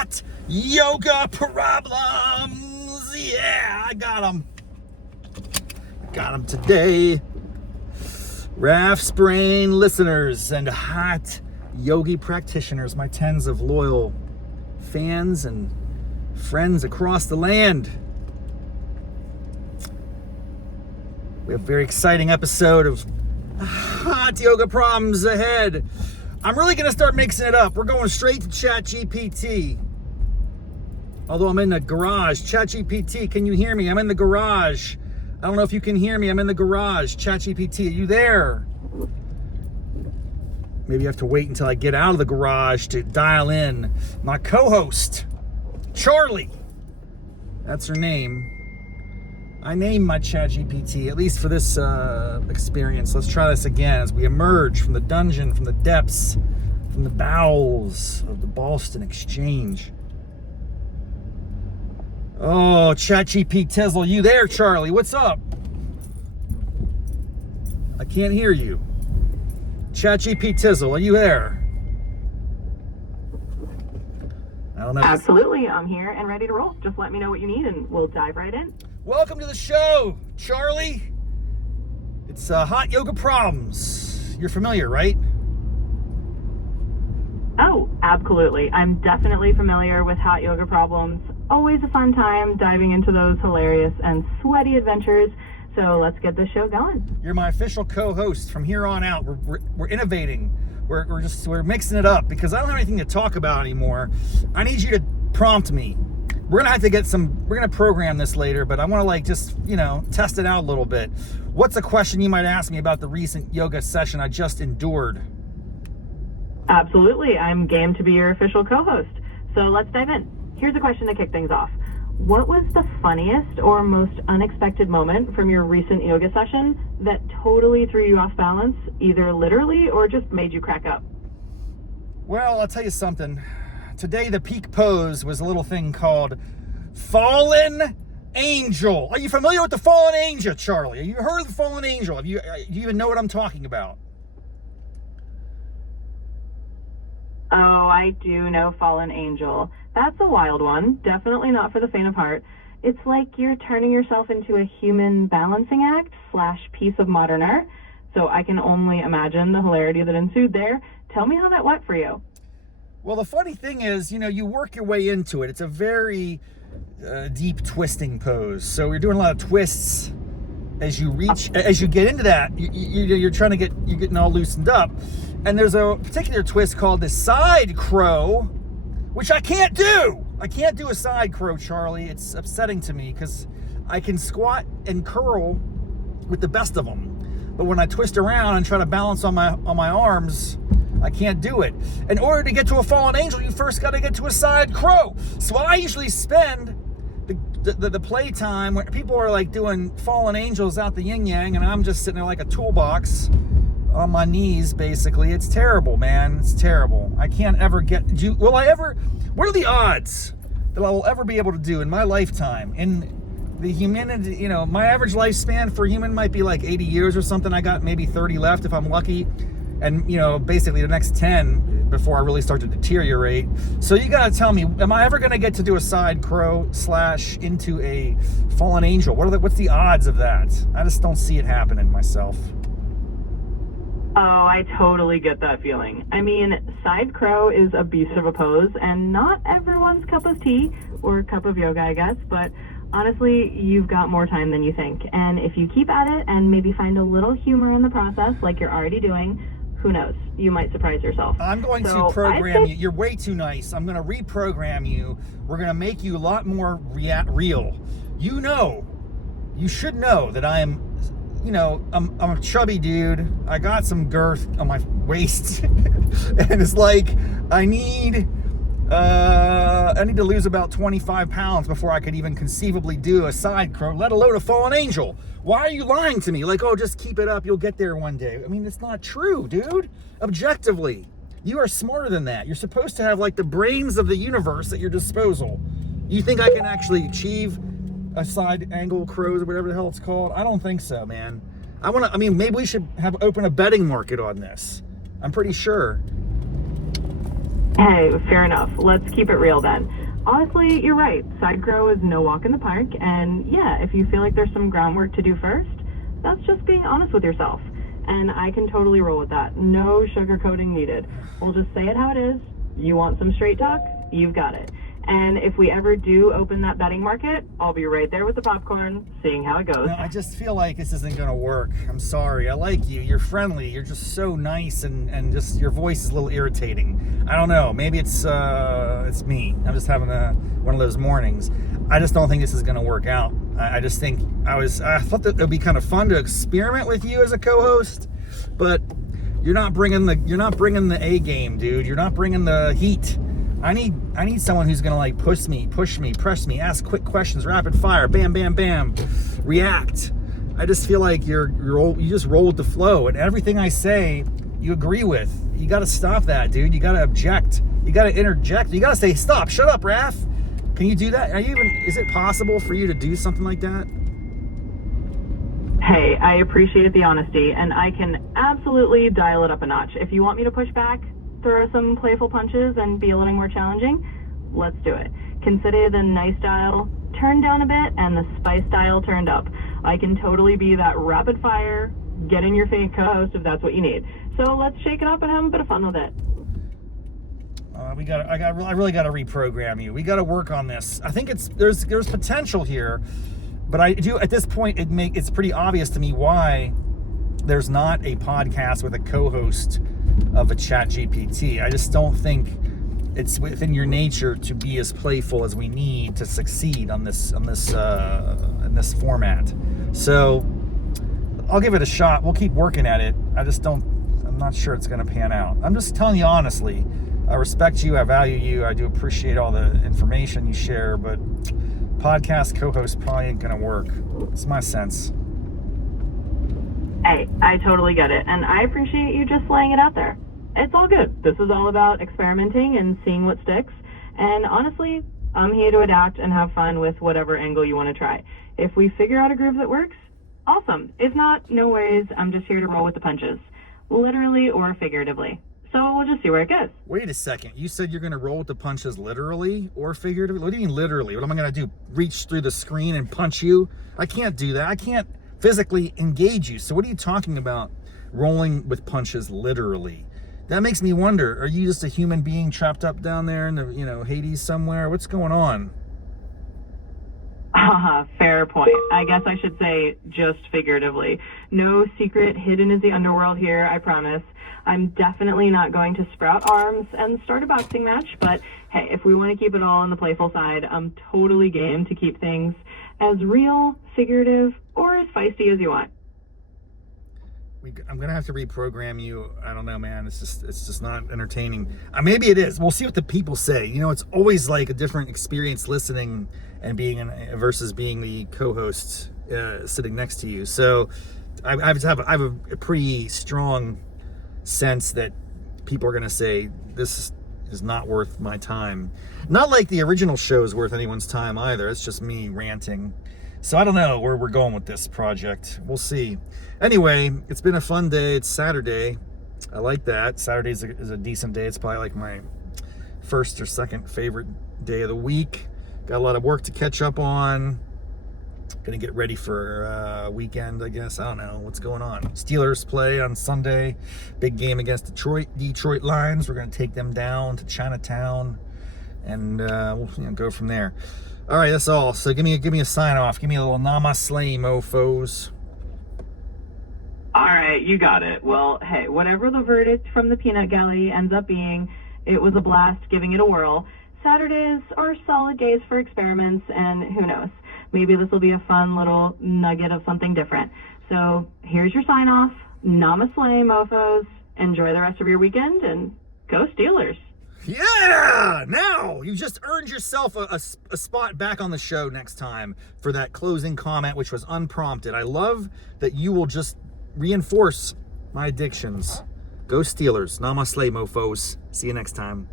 hot yoga problems. Yeah, I got them. Got them today. Raff's Brain listeners and hot yogi practitioners, my tens of loyal fans and friends across the land. We have a very exciting episode of hot yoga problems ahead. I'm really going to start mixing it up. We're going straight to ChatGPT. Although I'm in the garage. ChatGPT, can you hear me? I'm in the garage. I don't know if you can hear me. I'm in the garage. ChatGPT, are you there? Maybe I have to wait until I get out of the garage to dial in my co-host, Charlie. That's her name. I named my ChatGPT, at least for this experience. Let's try this again as we emerge from the dungeon, from the depths, from the bowels of the Boston Exchange. Oh, ChatGPT Tizzle, you there, Charlie? What's up? I can't hear you. ChatGPT Tizzle, are you there? I don't know. Absolutely, I'm here and ready to roll. Just let me know what you need and we'll dive right in. Welcome to the show, Charlie. It's Hot Yoga Problems. You're familiar, right? Oh, absolutely. I'm definitely familiar with hot yoga problems. Always a fun time diving into those hilarious and sweaty adventures. So let's get this show going. You're my official co-host from here on out. We're innovating. We're mixing it up because I don't have anything to talk about anymore. I need you to prompt me. We're gonna program this later, but I want to test it out a little bit. What's a question you might ask me about the recent yoga session I just endured? Absolutely. I'm game to be your official co-host. So let's dive in. Here's a question to kick things off. What was the funniest or most unexpected moment from your recent yoga session that totally threw you off balance, either literally or just made you crack up? Well, I'll tell you something. Today, the peak pose was a little thing called Fallen Angel. Are you familiar with the Fallen Angel, Charlie? Have you heard of the Fallen Angel? Do you even know what I'm talking about? Oh, I do know Fallen Angel. That's a wild one. Definitely not for the faint of heart. It's like you're turning yourself into a human balancing act / piece of modern art. So I can only imagine the hilarity that ensued there. Tell me how that went for you. Well, the funny thing is, you work your way into it. It's a very deep twisting pose. So you're doing a lot of twists as you get into that. You're getting all loosened up. And there's a particular twist called the side crow, which I can't do. I can't do a side crow, Charlie. It's upsetting to me because I can squat and curl with the best of them. But when I twist around and try to balance on my arms, I can't do it. In order to get to a fallen angel, you first got to get to a side crow. So I usually spend the playtime when people are like doing fallen angels out the yin yang, and I'm just sitting there like a toolbox on my knees, basically. It's terrible, man. It's terrible. I can't ever what are the odds that I will ever be able to do in my lifetime? In the humanity, my average lifespan for a human might be like 80 years or something. I got maybe 30 left if I'm lucky. And, basically the next 10 before I really start to deteriorate. So you got to tell me, am I ever going to get to do a side crow / into a fallen angel? What's the odds of that? I just don't see it happening myself. Oh, I totally get that feeling. I mean, side crow is a beast of a pose and not everyone's cup of tea or cup of yoga, I guess, but honestly, you've got more time than you think. And if you keep at it and maybe find a little humor in the process like you're already doing, who knows? You might surprise yourself. I'm going to program you. You're way too nice. I'm going to reprogram you. We're going to make you a lot more real. You should know that I am, I'm a chubby dude. I got some girth on my waist. And it's like, I need to lose about 25 pounds before I could even conceivably do a side crow, let alone a fallen angel. Why are you lying to me? Like, oh, just keep it up. You'll get there one day. I mean, it's not true, dude. Objectively, you are smarter than that. You're supposed to have like the brains of the universe at your disposal. You think I can actually achieve a side angle crows or whatever the hell it's called? I don't think so, man. Maybe we should open a betting market on this. I'm pretty sure. Hey, fair enough. Let's keep it real then. Honestly, you're right. Side grow is no walk in the park, and yeah, if you feel like there's some groundwork to do first, that's just being honest with yourself. And I can totally roll with that. No sugarcoating needed. We'll just say it how it is. You want some straight talk? You've got it. And if we ever do open that betting market, I'll be right there with the popcorn, seeing how it goes. No, I just feel like this isn't going to work. I'm sorry. I like you. You're friendly. You're just so nice, and just your voice is a little irritating. I don't know. Maybe it's me. I'm just having one of those mornings. I just don't think this is going to work out. I just think I thought that it would be kind of fun to experiment with you as a co-host, but you're not bringing the A game, dude. You're not bringing the heat. I need someone who's gonna like push me, press me, ask quick questions, rapid fire, bam, bam, bam, react. I just feel like you just roll with the flow, and everything I say you agree with. You got to stop that, dude. You got to object. You got to interject. You got to say, stop, shut up, Raff. Can you do that? Is it possible for you to do something like that? Hey, I appreciate the honesty, and I can absolutely dial it up a notch. If you want me to push back, throw some playful punches, and be a little more challenging, let's do it. Consider the nice dial turned down a bit and the spice dial turned up. I can totally be that rapid fire, get in your face co-host if that's what you need. So let's shake it up and have a bit of fun with it. I really got to reprogram you. We got to work on this. I think there's potential here, but I do at this point it's pretty obvious to me why there's not a podcast with a co-host of a ChatGPT. I just don't think it's within your nature to be as playful as we need to succeed in this format. So I'll give it a shot. We'll keep working at it. I'm not sure it's going to pan out. I'm just telling you honestly. I respect you. I value you. I do appreciate all the information you share, but podcast co-host probably ain't going to work. It's my sense. Hey, I totally get it, and I appreciate you just laying it out there. It's all good. This is all about experimenting and seeing what sticks, and honestly, I'm here to adapt and have fun with whatever angle you want to try. If we figure out a groove that works, awesome. If not, no worries. I'm just here to roll with the punches, literally or figuratively. So we'll just see where it goes. Wait a second. You said you're going to roll with the punches literally or figuratively? What do you mean literally? What am I going to do? Reach through the screen and punch you? I can't do that. I can't physically engage you. So what are you talking about rolling with punches literally? That makes me wonder, are you just a human being trapped up down there in the, Hades somewhere? What's going on? Fair point. I guess I should say just figuratively. No secret hidden is the underworld here, I promise. I'm definitely not going to sprout arms and start a boxing match, but hey, if we want to keep it all on the playful side, I'm totally game to keep things as real, figurative, or as feisty as you want. I'm gonna have to reprogram you. I don't know, man. It's just not entertaining. Maybe it is. We'll see what the people say. It's always like a different experience listening and versus being the co-host sitting next to you. So I have a pretty strong sense that people are gonna say this is not worth my time. Not like the original show is worth anyone's time either. It's just me ranting. So I don't know where we're going with this project. We'll see. Anyway, it's been a fun day. It's Saturday. I like that. Saturday is a decent day. It's probably like my first or second favorite day of the week. Got a lot of work to catch up on. Gonna get ready for weekend, I guess. I don't know what's going on. Steelers play on Sunday. Big game against Detroit Lions. We're gonna take them down to Chinatown, and we'll go from there. All right, that's all. So give me a sign off. Give me a little namaste, mofos. All right, you got it. Well, hey, whatever the verdict from the peanut gallery ends up being, it was a blast giving it a whirl. Saturdays are solid days for experiments, and who knows, maybe this will be a fun little nugget of something different. So here's your sign off. Namaste, mofos. Enjoy the rest of your weekend, and go Steelers. Yeah! Now, you just earned yourself a spot back on the show next time for that closing comment, which was unprompted. I love that you will just reinforce my addictions. Go Steelers. Namaste, mofos. See you next time.